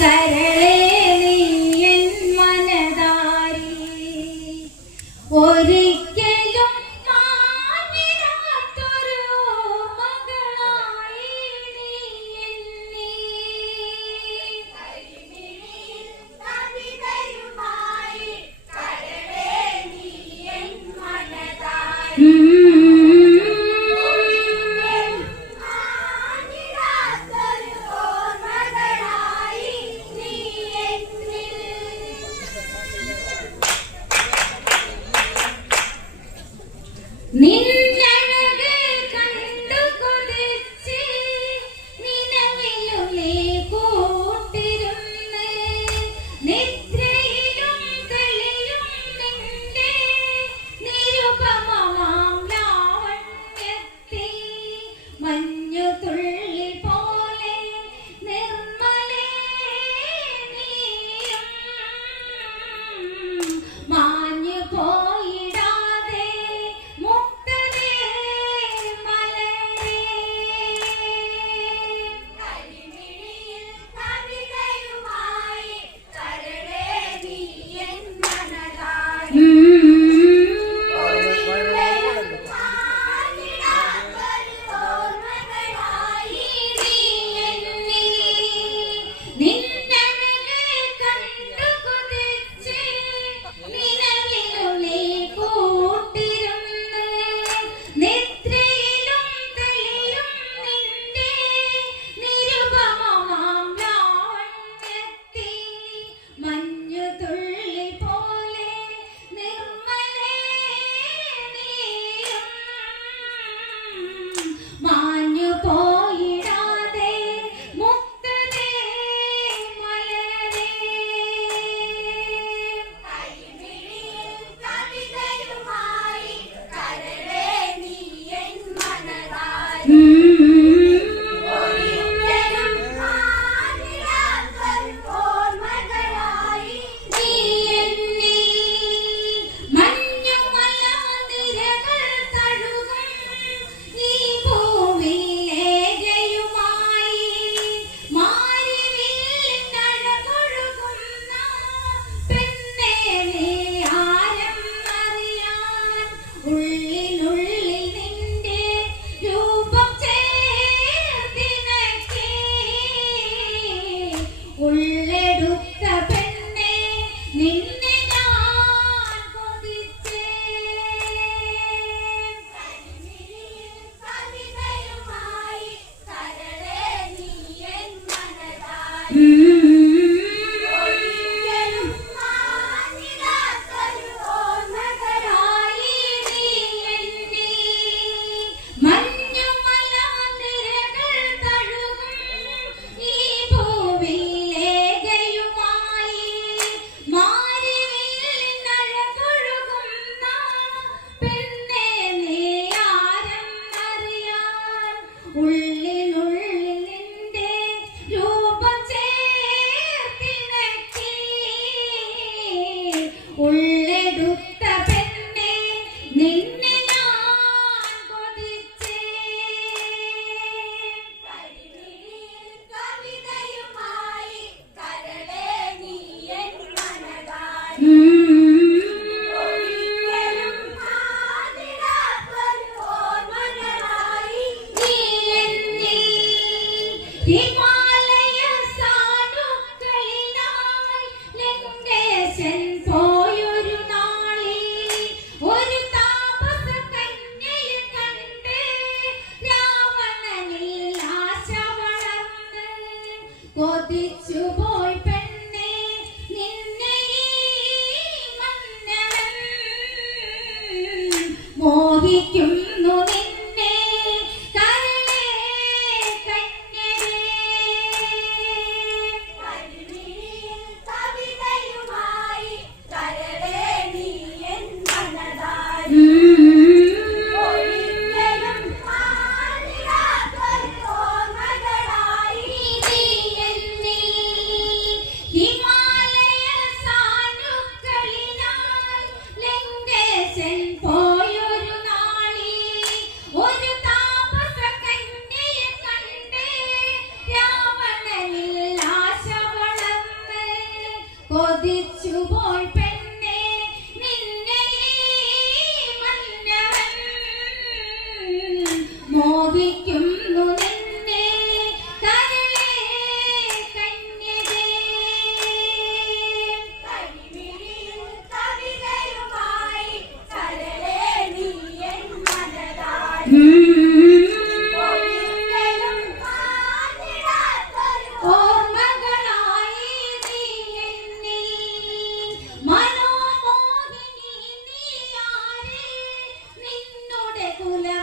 சரணே 我的 đi. película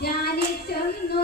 ധ്യാനിച്ചൊന്നു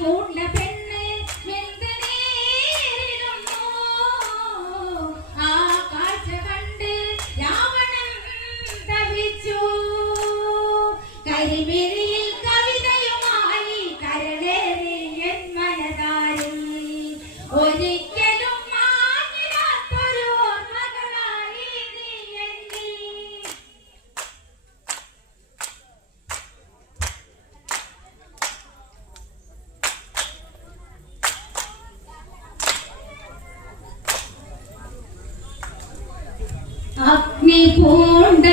mood. അഗ്നി പൂണ്ട